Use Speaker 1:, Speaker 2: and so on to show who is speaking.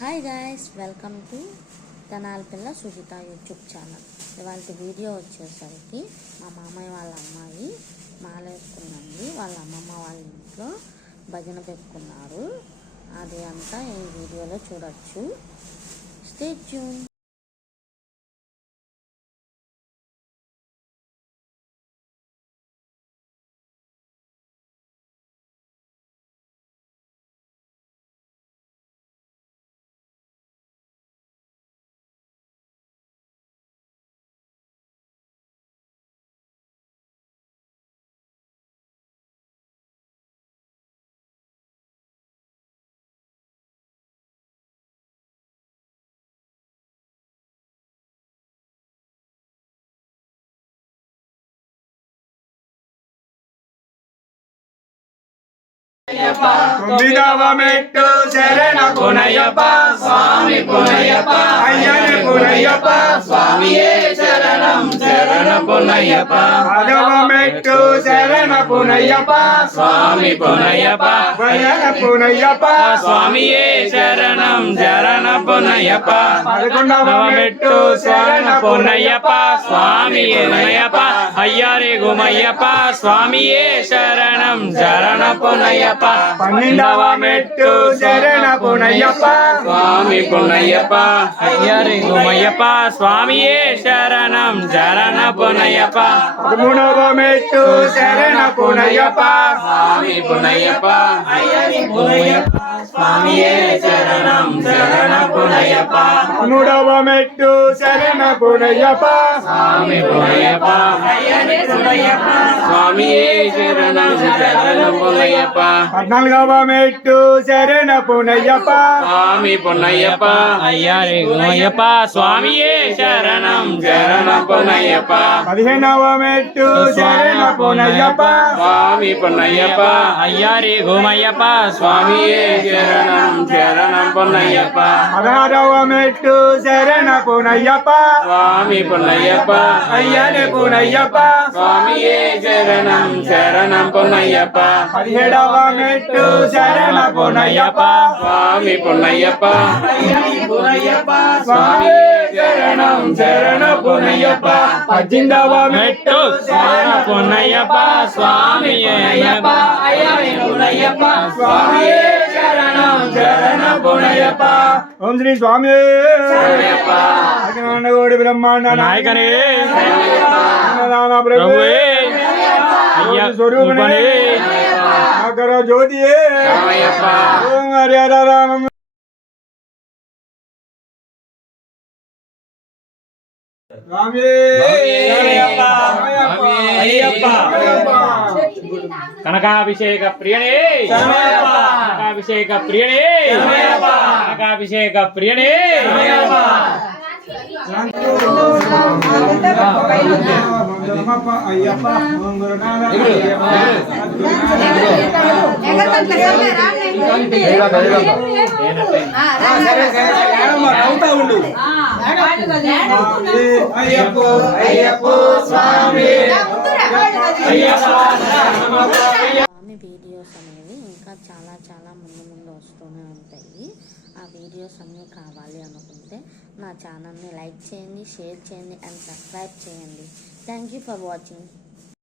Speaker 1: Hi guys welcome to Tenali పిల్ల Sujitha YouTube channel ఇవాళ video వచ్చేసరికి మా మామయ్య వాళ్ళ అమ్మాయి మాలేసుకుందండి వాళ్ళ అమ్మమ్మ వాళ్ళ ఇంట్లో భజన పెట్టుకున్నారు. అది అంతా ఈ వీడియోలో చూడొచ్చు. స్టే ట్యూన్
Speaker 2: తొమ్మిదవ మెట్టు శరణ పునయ్యప్ప
Speaker 3: స్వామి పునయ్యప్ప
Speaker 2: అయ్యని పునయ్యప్ప
Speaker 3: స్వామియే శరణం. శరణ పునయ్యప్ప.
Speaker 2: పదవ మెట్టు శరణ పునయ్యప్ప.
Speaker 3: స్వామి పునయ్యప్ప.
Speaker 2: వయన పునయ్యప్ప.
Speaker 3: స్వామియే శరణం శరణ పునయ్యప్ప.
Speaker 2: పదకొండవ మెట్టు
Speaker 3: శరణ పునయ్యప్ప. స్వామి పునయ్యప్ప. అయ్యారి గుమయ్యప్ప. స్వామియే శరణం శరణ పునయ్యప్ప.
Speaker 2: పన్నెండవ మెట్టు శరణ పునయ్యప్ప.
Speaker 3: స్వామి పునయ్యప్ప. అయ్యారి గుమయ్యప్ప. స్వామియే శరణం శరణ పునయ్యప్ప
Speaker 2: పదమూడవ మెట్టు శరణ పునయ్యప్ప
Speaker 3: స్వామి పునయ్యప్ప అయ్యని పునయ్యప్ప స్వామియే శరణం శరణ పునయ్యప్ప
Speaker 2: పదమూడవ మెట్టు శరణ పునయ్యప్ప
Speaker 3: స్వామి పునయ్యప్ప అయ్యని పునయ్యప్ప స్వామియే శరణం శరణ పునయ్యప్ప
Speaker 2: పద్నాలుగవ మెట్టు శరణ పునయ్యప్ప
Speaker 3: స్వామి పునయ్యప్ప అయ్యని పునయ్యప్ప స్వామియే శరణం శరణ పునయ్యప్ప
Speaker 2: పదిహేనవ మెట్టు శరణ పునయ్యప్ప
Speaker 3: స్వామి స్వామియే శరణం శరణం పున్నయ్యప్ప.
Speaker 2: పదహారవ మెట్టు శరణ పునయ్యప్ప
Speaker 3: స్వామి పున్నయ్యప్ప.
Speaker 2: అయ్యని పునయ్యప్ప
Speaker 3: స్వామియే శరణం శరణం పున్నయ్యప్ప.
Speaker 2: పదిహేడవ మెట్టు శరణ పునయ్యప్ప
Speaker 3: స్వామి పున్నయ్యప్ప. పునయ్యప్ప స్వామియే శరణం శరణ పునయ్యప్ప
Speaker 2: పద్దెనిమిదవ
Speaker 3: మెట్టు శరణ పున్నయ్యప్ప స్వామి అయ్యప్ప
Speaker 2: சுவாமியே
Speaker 3: சரணம்
Speaker 2: சரண புனையப்பா.
Speaker 3: ஓம் ஸ்ரீ
Speaker 2: சுவாமியே.
Speaker 3: அகிலாண்ட
Speaker 2: கோடி பிரம்மாண்ட
Speaker 3: நாயகனே
Speaker 2: அன்னதான பிரபுவே. ஐயா ஸ்வரூபனே ஜோதியே.
Speaker 3: ஓம்
Speaker 2: ராமே.
Speaker 3: ஐயப்பா.
Speaker 2: ஐயப்பா
Speaker 3: కనకాభిషేక
Speaker 2: శరణయ్యప్ప.
Speaker 3: కనకాభిషేక.
Speaker 2: శరణయ్యప్ప.
Speaker 3: కనకాభిషేక.
Speaker 2: అయ్యప్ప అయ్యప్ప అయ్యప్ప స్వామి.
Speaker 1: స్వామి వీడియోస్ అనేవి ఇంకా చాలా చాలా ముందు ముందు వస్తూనే ఉంటాయి. ఆ వీడియోస్ అన్నీ కావాలి అనుకుంటే నా ఛానల్ని లైక్ చేయండి షేర్ చేయండి అండ్ సబ్స్క్రైబ్ చేయండి. Thank you for watching